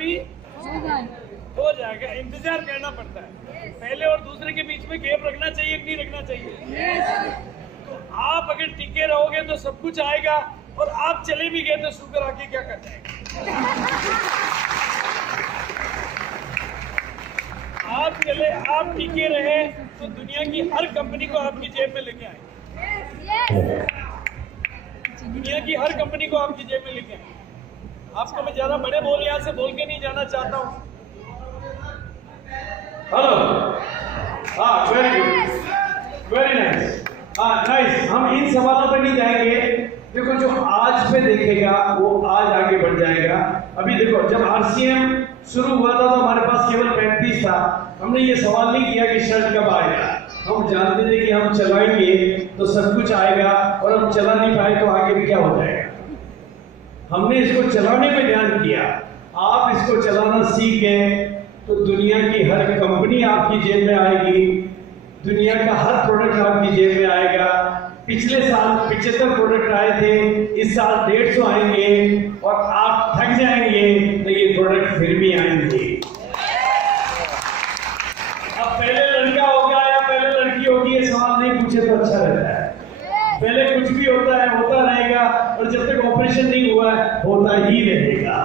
भी हो जाएगा। इंतजार करना पड़ता है। पहले और दूसरे के बीच में गैप रखना चाहिए कि नहीं रखना चाहिए? तो आप अगर टिके रहोगे तो सब कुछ आएगा, और आप चले भी गए तो शुगर आके क्या कर जाएगा? आप टिके रहे तो दुनिया की हर कंपनी को आपकी जेब में लेके आए। दुनिया की हर कंपनी को आपकी जेब में लेके आए। आपको मैं ज्यादा बड़े बोल यहाँ से बोल के नहीं जाना चाहता हूँ। हेलो, हाँ, वेरी गुड, वेरी नाइस, हाँ नाइस। हम इन सवालों पर नहीं जाएंगे। देखो, जो आज पे देखेगा वो आज आगे बढ़ जाएगा। अभी देखो, जब आरसीएम शुरू हुआ था तो हमारे पास केवल 35 था। हमने ये सवाल नहीं किया कि शर्ट कब आएगा। हम जानते थे कि हम चलाएंगे तो सब कुछ आएगा, और हम चला नहीं पाए तो आगे भी क्या हो जाएगा। हमने इसको चलाने पे ध्यान किया। आप इसको चलाना सीख गए तो दुनिया की हर कंपनी आपकी जेब में आएगी, दुनिया का हर प्रोडक्ट आपकी जेब में आएगा। पिछले साल 75 प्रोडक्ट आए थे, इस साल 150 आएंगे, और आप थक जाएंगे तो ये प्रोडक्ट फिर भी आएंगे। अब पहले लड़का होगा या पहले लड़की होगी, ये सवाल नहीं पूछे तो अच्छा रहता है। पहले कुछ भी होता है, होता रहेगा, और जब तक ऑपरेशन नहीं हुआ है होता ही रहेगा।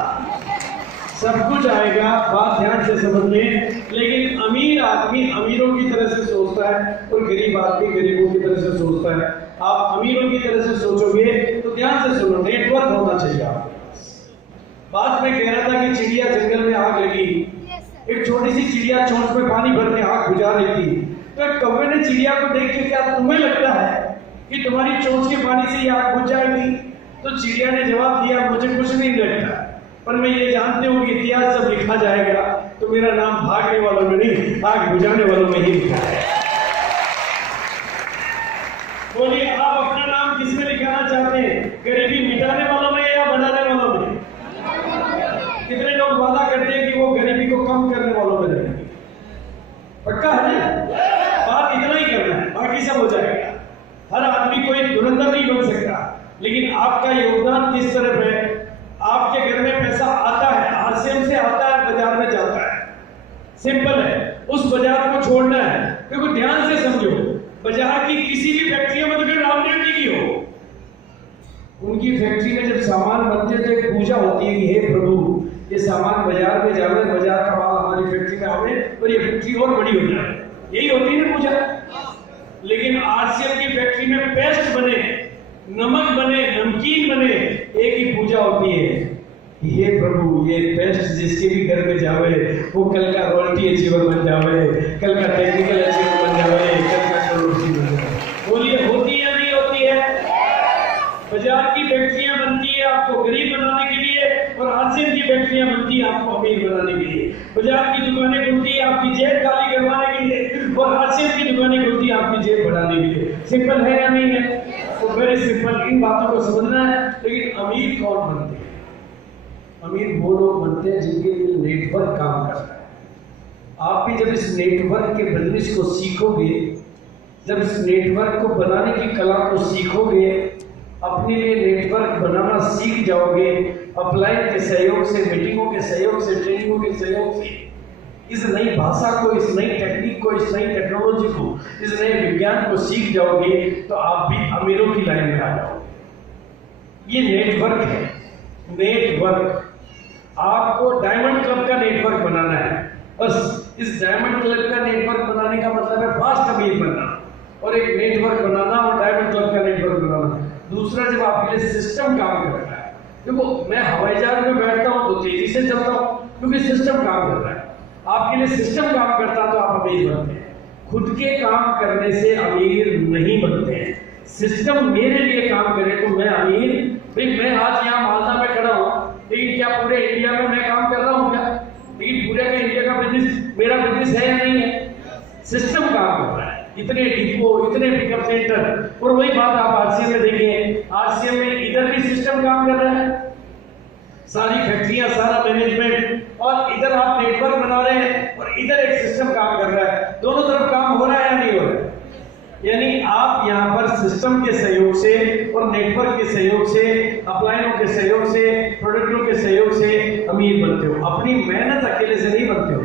सब कुछ आएगा, बात ध्यान से समझ लें। लेकिन अमीर आदमी अमीरों की तरह से सोचता है, और गरीब आदमी गरीबों की तरह से सोचता है। आप अमीरों की तरह से सोचोगे तो ध्यान से सुनो, नेटवर्क होना चाहिए आपके पास। बात में कह रहा था कि चिड़िया जंगल में आग लगी, एक छोटी सी चिड़िया चोंच में पानी भर के आग बुझा रही थी। तो एक कौवे ने चिड़िया को देख के, क्या तुम्हें लगता है कि तुम्हारी चोंच के पानी से ये आग बुझ जाएगी? तो चिड़िया ने जवाब दिया, मुझे कुछ नहीं लगता, पर मैं ये जानती हूँ कि इतिहास जब लिखा जाएगा तो मेरा नाम भागने वालों में नहीं, आग बुझाने वालों में ही लिखा है। बोलिए, आप अपना नाम किसमें लिखाना चाहते हैं? गरीबी मिटाने वालों में या बढ़ाने वालों में? कितने लोग वादा करते हैं कि वो गरीबी को कम करने वालों में रहेंगे? पक्का है ना? बात इतना ही करना है, बाकी सब हो जाएगा। हर आदमी कोई धुरंधर नहीं बन सकता, लेकिन आपका योगदान किस तरफ है? आपके घर में पैसा आता है, आरसीएम से आता है, बाजार में जाता है, सिंपल है। उस बाजार को छोड़ना है। देखो, ध्यान से समझो, बाजार की किसी भी फैक्ट्री में तो फिर रामदेव जी की हो, उनकी फैक्ट्री में जब सामान बनते थे पूजा होती है कि हे प्रभु, ये सामान बाजार में जावे, बाजार का माल हमारी फैक्ट्री में आवे और ये फैक्ट्री और बड़ी हो जाए, यही होती है ना पूजा। लेकिन आरसीएम की फैक्ट्री में पेस्ट बने, नमक बने, नमकीन बने, एक ही पूजा होती है, हे प्रभु, ये पेस्ट जिसके भी घर में जावे वो कल का रॉयल्टी अचीवर बन जावे, कल का टेक्निकल अचीवर बन जावे, कल का करोड़पति बन जावे। बोलिए, होती है नहीं होती है? बाजार की फैक्ट्रियां बनती है आपको गरीब बनाने के लिए, और आरसीएम की फैक्ट्रियां बनती है आपको अमीर बनाने के लिए। बाजार की दुकानें खुलती है आपकी जेब खाली करवाने के लिए, और आरसीएम की दुकानें खुलती है आपकी जेब बढ़ाने के लिए। सिंपल है या नहीं है? तो वेरी सिंपल, इन बातों को समझना है। लेकिन अमीर कौन बनते हैं? अमीर वो लोग बनते हैं जिनके लिए नेटवर्क काम करता है। आप भी जब इस नेटवर्क के बिजनेस को सीखोगे, जब इस नेटवर्क को बनाने की कला को सीखोगे, अपने लिए नेटवर्क बनाना सीख जाओगे, अपलाइन के सहयोग से, मीटिंगों के सहयोग से, ट्रेनिंगों के सहयोग से, इस नई भाषा को, इस नई टेक्निक को, इस नई टेक्नोलॉजी को, इस नए विज्ञान को सीख जाओगे तो आप भी अमीरों की लाइन में आ जाओगे। ये नेटवर्क है। नेटवर्क आपको डायमंड क्लब का नेटवर्क बनाना है। बस इस डायमंड क्लब का नेटवर्क बनाने का मतलब है फास्ट अमीर बनना, और एक नेटवर्क बनाना, और डायमंड क्लब का नेटवर्क बनाना। दूसरा, जब आपके लिए सिस्टम काम करता है। देखो, मैं हवाई जहाज में बैठता हूँ तो तेजी से चलता हूँ क्योंकि सिस्टम काम कर रहा है। आपके लिए सिस्टम काम करता तो आप अमीर बनते हैं। खुद के काम करने से अमीर नहीं बनते हैं। सिस्टम मेरे लिए काम करे तो मैं अमीर। भाई, मैं आज यहाँ मालदा में खड़ा हूँ, लेकिन क्या पूरे इंडिया में मैं काम कर रहा हूँ क्या? लेकिन पूरे का इंडिया का बिजनेस मेरा बिजनेस है या नहीं है? सिस्टम काम कर रहा है। इतने डिपो, इतने पिकअप सेंटर, और वही बात आप आरसीएम में देखें। आरसीएम में इधर भी सिस्टम काम कर रहा है, सारी फैक्ट्रियां, सारा मैनेजमेंट, और इधर आप नेटवर्क बना रहे हैं, और इधर एक सिस्टम काम कर रहा है। दोनों तरफ काम हो रहा है या नहीं हो रहा है? यानी आप यहाँ पर सिस्टम के सहयोग से और नेटवर्क के सहयोग से, अपलाइनों के सहयोग से, प्रोडक्टों के सहयोग से अमीर बनते हो। अपनी मेहनत अकेले से नहीं बनते हो।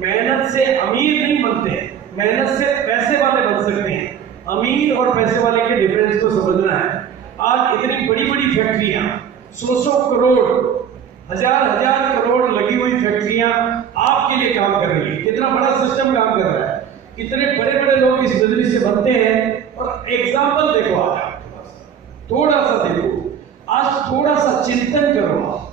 मेहनत से अमीर नहीं बनते, मेहनत से पैसे वाले बन सकते हैं। अमीर और पैसे वाले के डिफरेंस को समझना है। आज इतनी बड़ी बड़ी फैक्ट्रियां, 100 करोड़, हजार करोड़ लगी हुई फैक्ट्रियां आपके लिए काम कर रही है। कितना बड़ा सिस्टम काम कर रहा है, कितने बड़े बड़े लोग इस बिजनेस से बनते हैं। और एग्जाम्पल देखो, आप थोड़ा सा देखो, आज थोड़ा सा चिंतन करो,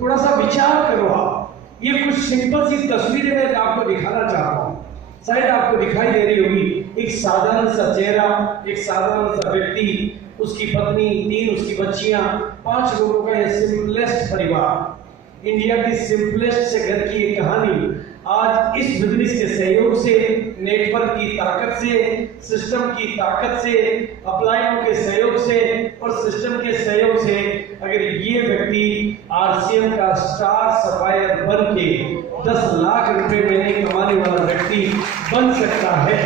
थोड़ा सा विचार करो। आप ये कुछ सिंपल सी तस्वीरें मैं आपको दिखाना चाहता हूँ, शायद आपको दिखाई दे रही होगी। एक साधारण सा चेहरा, एक साधारण सा व्यक्ति, उसकी पत्नी, 3 उसकी बच्चियां, 5 लोगों का यह सिंपलेस्ट परिवार, इंडिया की सिंपलेस्ट से घर की एक कहानी आज इस बिजनेस के सहयोग से, नेटवर्क की ताकत से, सिस्टम की ताकत से, अपलाइनों के सहयोग से और सिस्टम के सहयोग से अगर ये व्यक्ति आरसीएम का स्टार सप्लायर बन के 10 लाख रुपए महीने कमाने वाला व्यक्ति बन सकता है,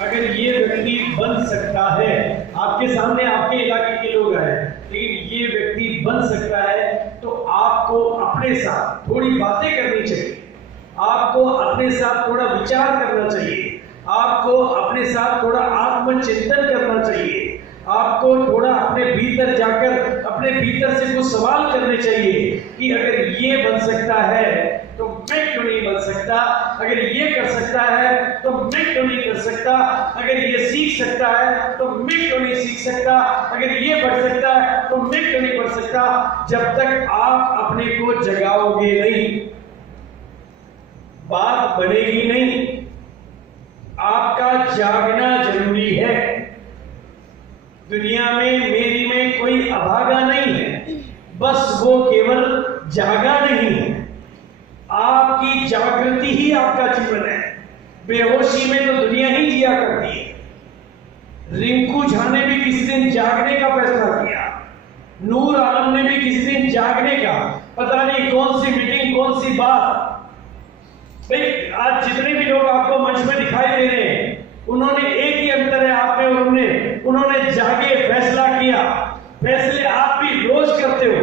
अगर ये व्यक्ति बन सकता है, आपके सामने आपके इलाके के लोग आए, लेकिन ये व्यक्ति बन सकता है, तो आपको अपने साथ थोड़ी बातें करनी चाहिए, आपको अपने साथ थोड़ा विचार करना चाहिए, आपको अपने साथ थोड़ा आत्मचिंतन करना चाहिए, आपको थोड़ा अपने भीतर जाकर अपने भीतर से कुछ सवाल करने चाहिए कि अगर ये बन सकता है तो मैं क्यों नहीं बन सकता, अगर ये कर सकता है तो मैं क्यों नहीं कर सकता, अगर ये सीख सकता है तो मैं क्यों नहीं सीख सकता, अगर ये बढ़ सकता है तो मैं क्यों नहीं बढ़ सकता। जब तक आप अपने को जगाओगे नहीं, बात बनेगी नहीं। आपका जागना जरूरी है। दुनिया में मेरी में कोई अभागा नहीं है, बस वो केवल जागा नहीं है। आपकी जागृति ही आपका जीवन है। बेहोशी में तो दुनिया ही जिया करती है। रिंकू झा ने भी किसी दिन जागने का फैसला किया, नूर आलम ने भी किसी दिन जागने का, पता नहीं कौन सी मीटिंग, कौन सी बात। आज जितने भी लोग आपको मंच में दिखाई दे रहे हैं, उन्होंने एक ही अंतर है आप में और उन्होंने जागे फैसला किया। फैसले आप भी रोज करते हो,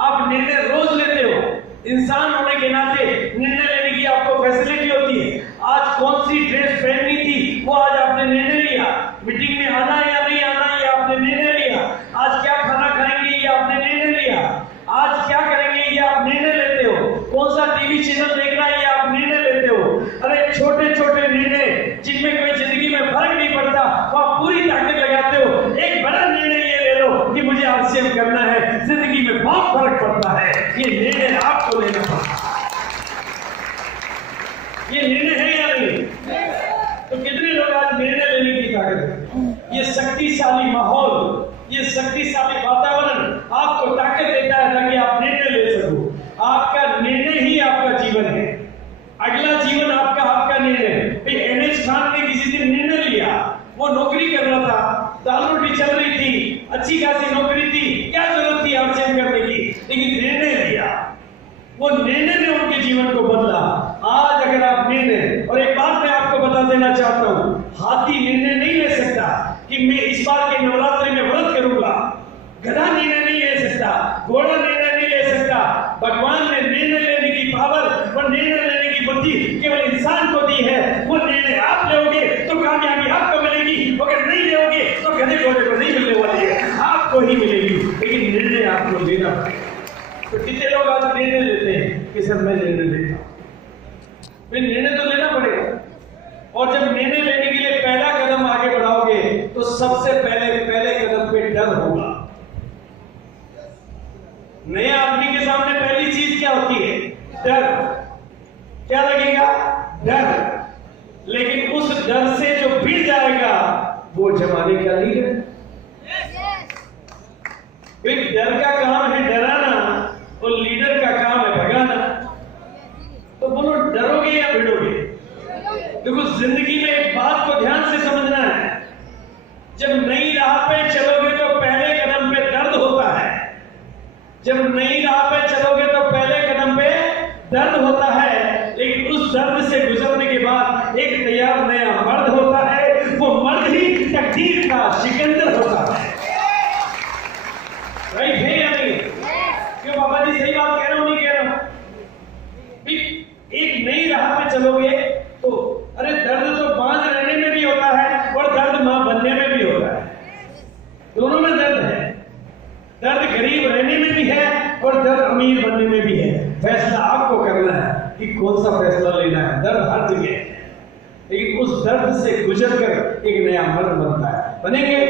आप निर्णय रोज लेते हो। इंसान होने के नाते निर्णय लेने की आपको फैसिलिटी होती है। आज कौन सी ड्रेस पहननी थी वो आज आपने निर्णय लिया। मीटिंग में आना है या नहीं आना ये आपने निर्णय लिया। आज क्या खाना खाएंगे ये आपने निर्णय लिया। आज क्या करेंगे ये आप निर्णय लेते हो। कौन सा टीवी चैनल देखना है ये आप निर्णय लेते हो। अरे छोटे छोटे निर्णय जिनमें कोई जिंदगी में फर्क नहीं पड़ता, वहां पूरी ताकत लगाते हो। एक बड़ा निर्णय ये ले लो कि मुझे आरसीएम करना है, जिंदगी में बहुत फर्क पड़ता है। ये निर्णय आपको लेना पड़ता है। ये निर्णय है या नहीं? तो कितने लोग आज निर्णय लेने की ताकत है। ये शक्तिशाली माहौल, ये शक्तिशाली वातावरण आपको ताकत देता है ताकि आप निर्णय ले सको। आपका निर्णय ही आपका जीवन है। अगला जीवन आपका निर्णय। एनएच खान ने किसी दिन निर्णय लिया, वो नौकरी कर रहा था, दाल रोटी चल रही थी, अच्छी खासी नौकरी थी, क्या जरूरत थी आरसीएम करने की, लेकिन निर्णय लिया। वो निर्णय ने उनके जीवन को बदला। आज अगर आप निर्णय, और एक बात मैं आपको बता देना चाहता हूं, हाथी निर्णय नहीं ले सकता कि मैं इस बार के नवरात्रि में व्रत करूंगा। गधा निर्णय नहीं ले सकता, घोड़ा निर्णय नहीं ले सकता। भगवान ने निर्णय लेने की पावर और निर्णय लेने की बुद्धि केवल इंसान को दी है। वो निर्णय आप लोगे तो कामयाबी आपको मिलेगी, अगर नहीं लोगे तो गधे घोड़े को नहीं मिलने वाली है, आपको ही मिलेगी। लेकिन निर्णय आपको लेना पड़ेगा। तो कितने लोग आज निर्णय लेते हैं कि सर मैं निर्णय लेता हूं। फिर निर्णय तो लेना पड़ेगा। और जब निर्णय लेने के लिए पहला कदम आगे बढ़ाओगे तो सबसे पहले कदम पे डर होगा। नए आदमी के सामने पहली चीज क्या होती है? डर। क्या लगेगा? डर। लेकिन उस डर से जो भिड़ जाएगा वो जमाने का लीडर। डर का काम है डराना और लीडर का काम है भगाना। तो बोलो डरोगे या भिड़ोगे? देखो जिंदगी में एक बात को ध्यान से समझना है। जब नई राह पे चलोगे तो पहले कदम पे दर्द होता है। जब नई राह पे चलोगे तो पहले कदम पे दर्द होता है, लेकिन उस दर्द से गुजरने के बाद एक तैयार नया मर्द होता है वो मर्द ही तकदीर का सिकंदर होता है। राइट है या नहीं? क्यों बाबा जी सही बात कह रहा हूं नहीं कह रहा हूं? एक नई राह पे चलोगे तो अरे दर्द तो बांझ रहने में भी होता है और दर्द मां बनने में भी होता है। दोनों में दर्द है। दर्द गरीब रहने में भी है और दर्द अमीर बनने में भी है। फैसला आपको करना है कि कौन सा फैसला लेना है। दर्द हर जगह है, लेकिन उस दर्द से गुजर कर एक नया मर्द बनता है। बनेंगे?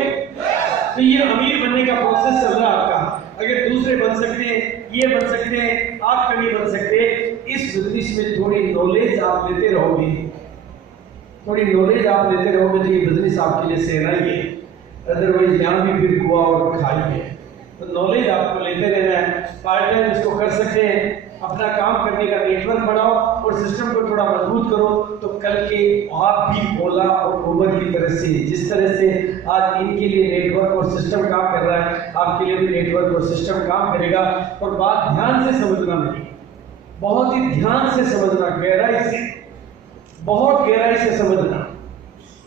तो ये अमीर बनने का प्रोसेस चल रहा है आपका। अगर दूसरे बन सकते हैं, ये बन सकते हैं, आप कभी बन सकते हैं। इस बिजनेस में थोड़ी नॉलेज आप लेते रहोगे, थोड़ी नॉलेज आप लेते रहोगे तो ये बिजनेस आपके लिए सेना ही है। अदरवाइज यहाँ भी फिर कुआ और खाई है। तो नॉलेज आपको लेते रहना है। पार्ट टाइम इसको कर सकते हैं। अपना काम करने का नेटवर्क बढ़ाओ और सिस्टम को थोड़ा मजबूत करो, तो कल के आप भी ओला और उबर की तरह से, जिस तरह से आज इनके लिए नेटवर्क और सिस्टम काम कर रहा है, आपके लिए भी नेटवर्क और सिस्टम काम करेगा। और बात ध्यान से समझना नहीं, बहुत ही ध्यान से समझना, गहराई से, बहुत गहराई से समझना,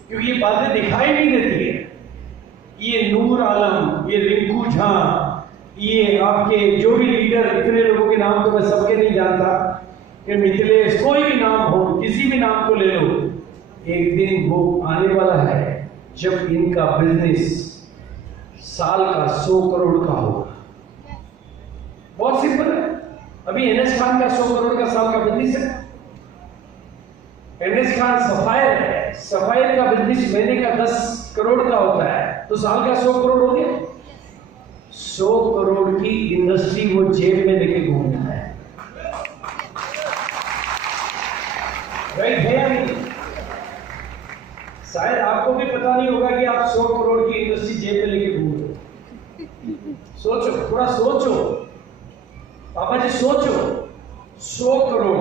क्योंकि ये बातें दिखाई नहीं देती है। ये नूर आलम, ये रिंकू झा, ये आपके जो भी लीडर, इतने लोगों के नाम तो मैं सबके नहीं जानता, कि मिथिलेश, कोई भी नाम हो, किसी भी नाम को ले लो, एक दिन वो आने वाला है जब इनका बिजनेस साल का 100 करोड़ का होगा। बहुत सिंपल है। अभी एनएस खान का 100 करोड़ का साल का बिजनेस है। एनएस खान सफायर है, सफायर का बिजनेस महीने का 10 करोड़ का होता है, तो साल का 100 करोड़ हो गया। 100 करोड़ की इंडस्ट्री वो जेब में लेके घूमता है। राइट है या नहीं? शायद आपको भी पता नहीं होगा कि आप 100 करोड़ की इंडस्ट्री जेब में लेके घूम रहे हो। सोचो, थोड़ा सोचो पापा जी, सोचो। 100 करोड़,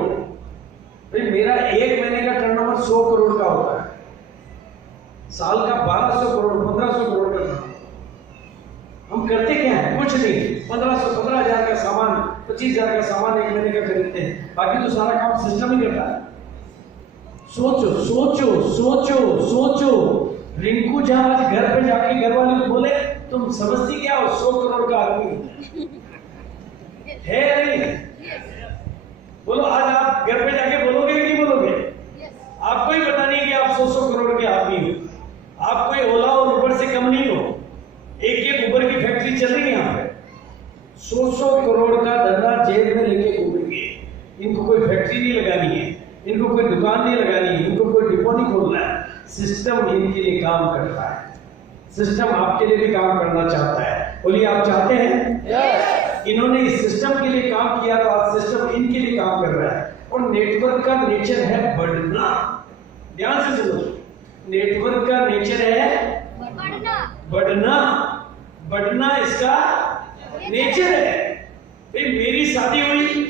भाई मेरा एक महीने का टर्नओवर 100 करोड़ का होता है, साल का 1200 करोड़, 1500 करोड़ का टर्नओवर। हम करते क्या है? कुछ नहीं। 15,000 का सामान, 25,000 का सामान एक महीने का खरीदते हैं, बाकी तो सारा काम सिस्टम ही करता है। सोचो सोचो सोचो सोचो। रिंकू जहां आज घर पे जाके घर वाले को बोले, तुम समझती क्या हो, 100 करोड़ का आदमी है या नहीं? बोलो, आज आप घर पे जाके बोलोगे कि नहीं बोलोगे? आपको ही पता नहीं कि आप 100 करोड़ के आदमी हो। आप कोई ओला और उबर से कम नहीं हो। एक उबर की फैक्ट्री चल रही है यहाँ पे। 100 करोड़ का धंधा जेब में लेके घूमेंगे। इनको कोई फैक्ट्री नहीं लगानी है, इनको कोई दुकान नहीं लगानी है, इनको कोई डिपो नहीं खोलना है। सिस्टम इनके लिए काम करता है। सिस्टम आपके लिए भी काम करना चाहता है। बोलिए, आप चाहते हैं? yes. इन्होंने इस सिस्टम के लिए काम किया तो आज सिस्टम इनके लिए काम कर रहा है। और नेटवर्क का नेचर है बढ़ना। ध्यान से सुनो, नेटवर्क का नेचर है बढ़ना। बढ़ना इसका नेचर है। भाई मेरी शादी हुई,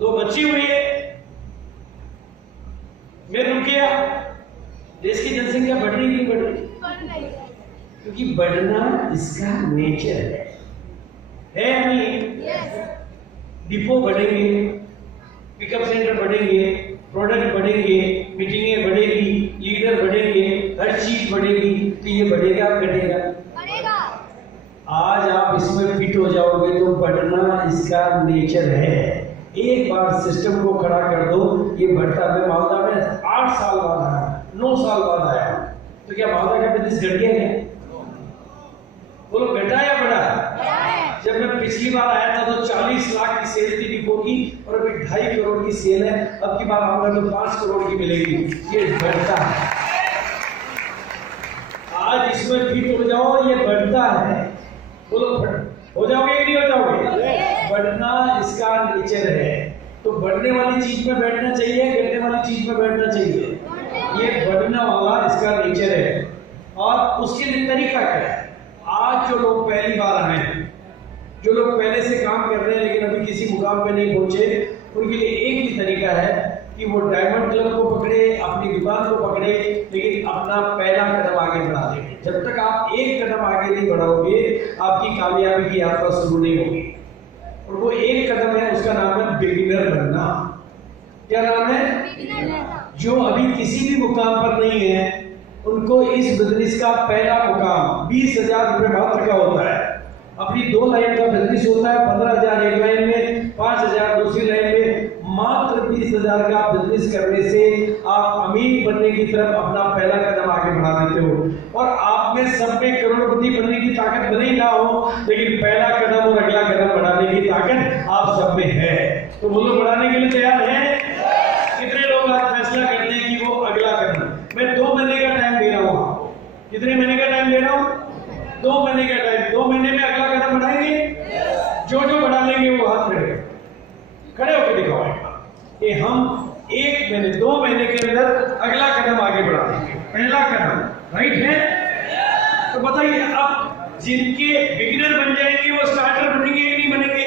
2 बच्ची हुई है, मैं रुक गया, देश की जनसंख्या बढ़ रही नहीं बढ़ रही? क्योंकि बढ़ना इसका नेचर है या नहीं? डिपो बढ़ेंगे, पिकअप सेंटर बढ़ेंगे, प्रोडक्ट बढ़ेंगे, मीटिंगें बढ़ेगी, लीडर बढ़ेंगे, हर चीज बढ़ेगी। तो ये बढ़ेगा घटेगा? आज आप इसमें फिट हो जाओगे तो बढ़ना इसका नेचर है। एक बार सिस्टम को खड़ा कर दो, ये बढ़ता। मैं मालदा में 8 साल बाद आया, 9 साल बाद आया, तो क्या मालदा का बिजनेस घट गया है? बोलो, घटा या बढ़ा? जब मैं पिछली बार आया था तो 40 लाख की सेल थी डिपो की, और अभी 2.5 करोड़ की सेल है। अब की बार आऊंगा तो 5 करोड़ की मिलेगी। ये बढ़ता है। आज इसमें फिट हो जाओ, ये बढ़ता है। बोलो, हो जाओगे कि नहीं हो जाओगे? बढ़ना इसका नेचर है। तो बढ़ने वाली चीज में बैठना चाहिए, घटने वाली चीज में बैठना चाहिए। ये बढ़ना वाला इसका नेचर है। और उसके लिए तरीका क्या है? आज जो लोग पहली बार आए हैं, जो लोग पहले से काम कर रहे हैं लेकिन अभी किसी मुकाम पे नहीं पहुंचे, उनके लिए एक ही तरीका है कि वो डायमंड क्लब को पकड़े, अपनी दुकान को पकड़े, लेकिन अपना पहला कदम आगे बढ़ा देंगे। जब तक आप एक कदम आगे नहीं बढ़ाओगे, आपकी कामयाबी की यात्रा शुरू नहीं होगी। और वो एक कदम है, उसका नाम है बिगिनर बनना। क्या नाम है? जो अभी किसी भी मुकाम पर नहीं है, उनको इस बिजनेस का पहला मुकाम 20,000 रुपये मात्र का होता है। अपनी 2 लाइन का बिजनेस होता है 15,000 एक लाइन में, 5,000 दूसरी लाइन में। मात्र 20,000 का बिजनेस करने से आप अमीर बनने की तरफ अपना पहला कदम आगे बढ़ा देते हो। और आप में सब में करोड़पति बनने की ताकत भले ही ना हो, लेकिन पहला कदम और अगला कदम बढ़ाने की ताकत आप सब में है। तो वो लोग बढ़ाने के लिए तैयार हैं? कितने लोग आज फैसला करते हैं कि वो अगला कदम? मैं 2 महीने का टाइम दे रहा हूँ आपको। कितने महीने का टाइम दे रहा हूँ? 2 महीने का टाइम। 2 महीने में अगला कदम बढ़ाएंगे? जो बढ़ा लेंगे वो हाथ खड़े होकर दिखाओ कि हम 1 महीने 2 महीने के अंदर अगला कदम आगे बढ़ा देंगे। पहला कदम राइट है? तो बताइए अब जिनके बिगिनर बन जाएंगे वो स्टार्टर बनेंगे कि नहीं बनेंगे?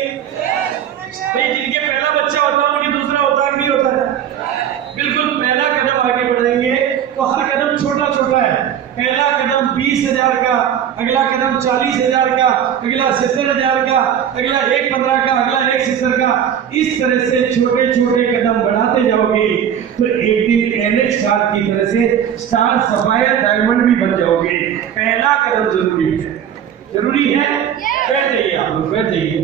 भाई जिनके पहला बच्चा होता है उनके दूसरा होता है कि नहीं होता है? बिल्कुल। पहला कदम आगे बढ़ाएंगे तो हर कदम छोटा छोटा है। पहला कदम 20,000 का, अगला कदम 40,000 का, अगला 70,000 का, अगला 1,15 का, अगला 1,70 का। इस तरह से छोटे छोटे कदम बढ़ाते जाओगे तो एक दिन NH स्टार की तरह से स्टार, सफायर, डायमंड भी बन जाओगे। पहला कदम जरूरी है। जरूरी है? बैठ जाइए आप लोग, बैठ जाइए,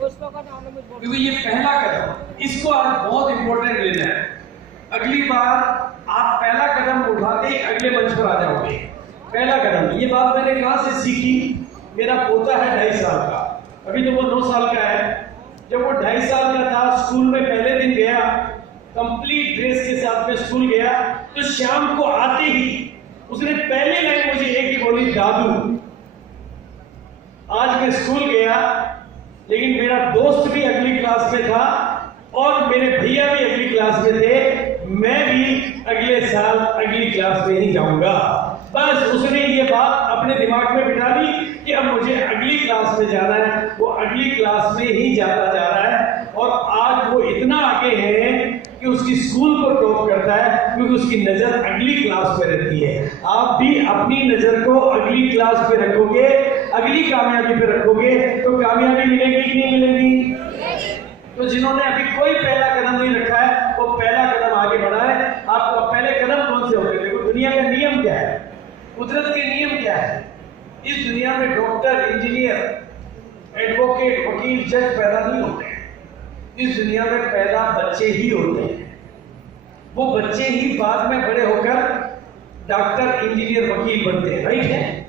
क्योंकि ये पहला कदम, इसको आज बहुत इंपॉर्टेंट लेना है। अगली बार आप पहला कदम उठाते ही अगले मंच पर आ जाओगे। पहला कदम, ये बात मैंने कहां से सीखी? मेरा पोता है 2.5 साल का, अभी तो वो 9 साल का है। जब वो 2.5 साल का था, स्कूल में पहले दिन गया, कंप्लीट ड्रेस के साथ में स्कूल गया, तो शाम को आते ही उसने पहली लाइन मुझे एक ही बोली, दादू आज मैं स्कूल गया लेकिन मेरा दोस्त भी अगली क्लास में था और मेरे भैया भी अगली क्लास में थे, मैं भी अगले साल अगली क्लास में ही जाऊंगा। बस उसने ये बात अपने दिमाग में बिठा ली कि अब मुझे अगली क्लास में जाना है। वो अगली क्लास में ही जाता जा रहा है और आज वो इतना आगे है कि उसकी स्कूल को टॉप करता है, क्योंकि उसकी नजर अगली क्लास पे रहती है। आप भी अपनी नजर को अगली क्लास पे रखोगे, अगली कामयाबी पे रखोगे तो कामयाबी मिलेगी कि नहीं मिलेगी? तो जिन्होंने अभी कोई पहला कदम नहीं रखा है वो पहला कदम आगे बढ़ाए। आपका पहले कदम कौन से होंगे? देखो दुनिया का नियम क्या है, कुदरत के नियम क्या है। इस दुनिया में डॉक्टर, इंजीनियर, एडवोकेट, वकील, जज पैदा नहीं होते हैं। इस दुनिया में पैदा बच्चे ही होते हैं। वो बच्चे ही बाद में बड़े होकर डॉक्टर, इंजीनियर, वकील बनते हैं। राइट है?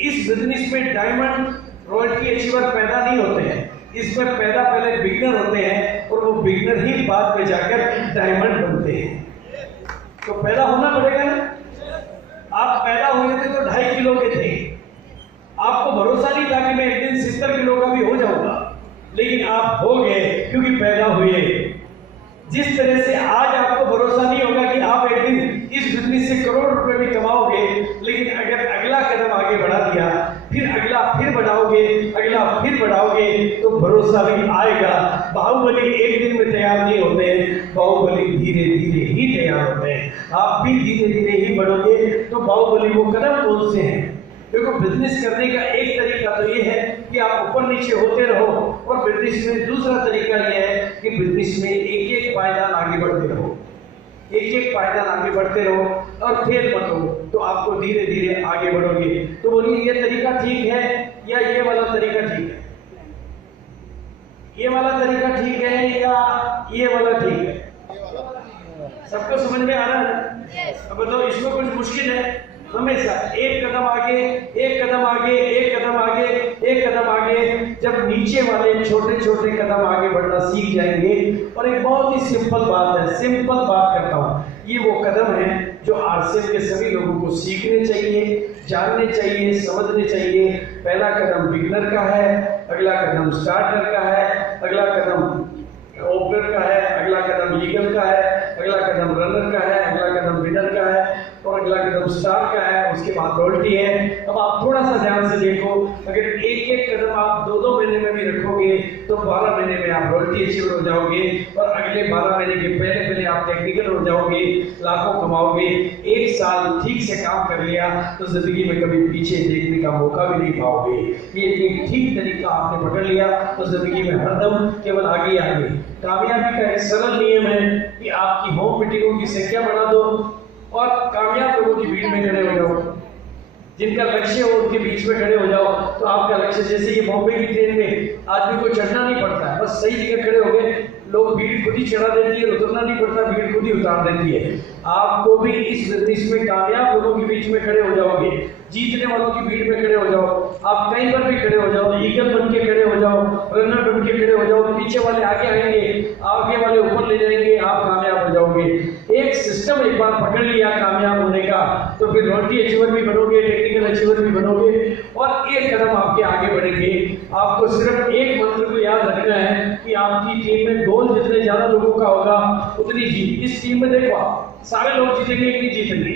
इस बिजनेस में डायमंड, रॉयल्टी अचीवर पैदा नहीं होते हैं। इसमें पैदा पहले बिगनर होते हैं और वो बिगनर ही बाद में जाकर डायमंड बनते हैं। तो पैदा होना पड़ेगा ना। आप पैदा हुए थे तो 2.5 किलो के थे, आपको भरोसा नहीं था कि मैं एक दिन 70 किलो का भी हो जाऊंगा, लेकिन आप हो गए क्योंकि पैदा हुए। जिस तरह से आज आपको भरोसा नहीं होगा कि आप एक दिन इस बिजनेस से करोड़ रुपए भी कमाओगे, लेकिन अगर अगला कदम आगे बढ़ा दिया, फिर अगला फिर बढ़ाओगे, अगला फिर बढ़ाओगे तो भरोसा भी आएगा। बाहुबली एक दिन में तैयार नहीं होते हैं, बाहुबली धीरे धीरे ही तैयार होते हैं। आप भी धीरे धीरे ही बढ़ोगे तो बाहुबली वो कदम कौन से हैं? देखो बिजनेस करने का एक तरीका तो ये है कि आप ऊपर नीचे होते रहो, और बिजनेस में दूसरा तरीका ये है कि बिजनेस में एक एक पायदान आगे बढ़ते रहो, एक एक पायदान आगे बढ़ते रहो और फेल मत हो, तो आपको धीरे धीरे आगे बढ़ोगे। तो बोलिए ये तरीका ठीक है या ये वाला तरीका ठीक है? ये वाला तरीका ठीक है या ये वाला ठीक है? सबको समझ में आ रहा है? अब बताओ इसमें कुछ मुश्किल है? हमेशा एक कदम आगे, एक कदम आगे, एक कदम आगे, एक कदम आगे। जब नीचे वाले छोटे छोटे कदम आगे बढ़ना सीख जाएंगे, और एक बहुत ही सिंपल बात है, सिंपल बात करता हूँ, ये वो कदम है जो आरसीएम के सभी लोगों को सीखने चाहिए, जानने चाहिए, समझने चाहिए। पहला कदम बिगनर का है, अगला कदम स्टार्टर का है, अगला कदम ओपनर का है, अगला कदम लीगल का है, अगला कदम रनर का है, अगला कदम विनर का है, और अगला कदम स्टार का है, उसके बाद रॉयल्टी है। अब आप थोड़ा सा ध्यान से देखो, अगर एक एक कदम आप 2-2 महीने में भी रखोगे तो 12 महीने में आप रॉयल्टी अचीवर हो जाओगे, और अगले 12 महीने के पहले पहले आप टेक्निकल हो जाओगे, लाखों कमाओगे। 1 साल ठीक से काम कर लिया तो जिंदगी में कभी पीछे देखने का मौका भी नहीं पाओगे। ये एक ठीक तरीका आपने पकड़ लिया तो जिंदगी में हरदम केवल आगे आगे। कामयाबी का एक सरल नियम है कि आपकी होम मीटिंगों की संख्या बढ़ा दो और कामयाब लोगों की भीड़ में खड़े हो जाओ, जिनका लक्ष्य हो उनके बीच में खड़े हो जाओ। तो आपका लक्ष्य, जैसे ये बॉम्बे की ट्रेन में आदमी को चढ़ना नहीं पड़ता है, बस सही जगह खड़े हो गए, लोग भीड़ खुद ही चढ़ा देती है, उतरना नहीं पड़ता, भीड़ खुद ही उतार देती है। आपको भी इस बिजनेस में कामयाब लोगों के बीच में खड़े हो जाओगे, जीतने वालों की भीड़ में खड़े हो जाओ। आप कहीं पर भी खड़े हो जाओ, ईगल बन के खड़े हो जाओ, रनर बन के खड़े हो जाओ, पीछे वाले आगे आएंगे, आगे वाले ऊपर ले जाएंगे, आप कामयाब हो जाओगे। एक सिस्टम एक बार पकड़ लिया कामयाब होने का, तो फिर मल्टी अचीवर भी बनोगे, टेक्निकल अचीवर भी बनोगे, और एक कदम आपके आगे बढ़ेंगे। आपको सिर्फ एक मंत्र को याद रखना है कि आपकी टीम में गोल जितने ज्यादा लोगों का होगा उतनी जीत। इस टीम में देखो, सारे लोग जीतेंगे, एक नहीं जीतेंगे,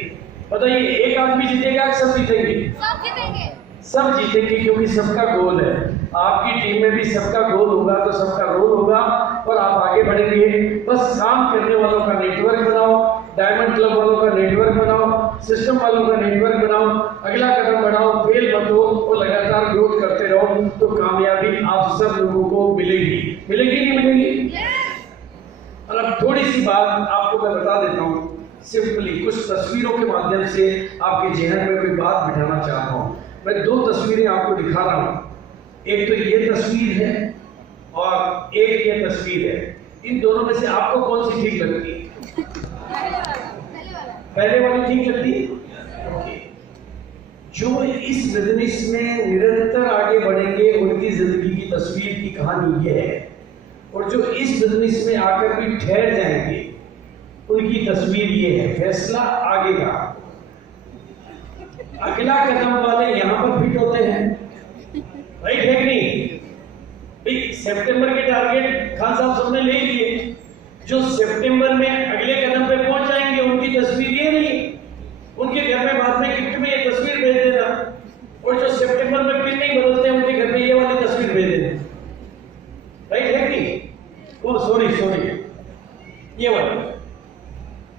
बताइए, एक आदमी जीतेगा, सब जीतेंगे, सब जीतेंगे, सब जीतेंगे, क्योंकि सबका गोल है। आपकी टीम में भी सबका गोल होगा तो सबका रोल होगा और आप आगे बढ़ेंगे। बस काम करने वालों का नेटवर्क बनाओ, डायमंड क्लब वालों का नेटवर्क बनाओ, सिस्टम वालों का नेटवर्क बनाओ, अगला कदम बढ़ाओ, फेल मत हो और लगातार ग्रोथ करते रहो, तो कामयाबी आप सब लोगों को मिलेगी। मिलेगी नहीं मिलेगी? और अब थोड़ी सी बात आपको मैं बता देता हूँ, सिंपली कुछ तस्वीरों के माध्यम से आपके जहन में कोई बात बिठाना चाहता हूँ। मैं दो तस्वीरें आपको दिखा रहा हूँ, एक तो ये तस्वीर है और एक ये तस्वीर है। इन दोनों में से आपको कौन सी ठीक लगती है? पहले वाली ठीक लगती है? ओके। जो इस बिजनेस में निरंतर आगे बढ़ेंगे उनकी जिंदगी की तस्वीर की कहानी ये है, और जो इस बिजनेस में आकर भी ठहर जाएंगे उनकी तस्वीर ये है। फैसला आगे का, अगला कदम वाले यहां पर फिट होते हैं, राइट है कि नहीं? भाई सितंबर के टारगेट खान साहब सबने ले लिए, जो सितंबर में अगले कदम पे पहुंच जाएंगे उनकी तस्वीर ये नहीं, उनके घर में बाद में गिफ्ट में ये तस्वीर भेज देना, और जो सितंबर में पिन नहीं बदलते उनके घर में ये वाली तस्वीर भेज देना, राइट है कि नहीं? ओ सॉरी ये वाली,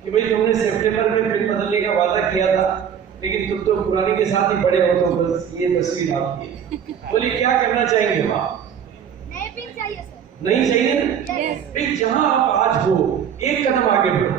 कि भाई तुमने सितंबर में पिन बदलने का वादा किया था, लेकिन तुम तो पुरानी के साथ ही पड़े हो, तो बस ये तस्वीर आपकी। बोलिए क्या करना चाहेंगे आप? नए पिन चाहिए सर। नहीं चाहिए? yes. जहां आप आज हो एक कदम आगे बढ़ो,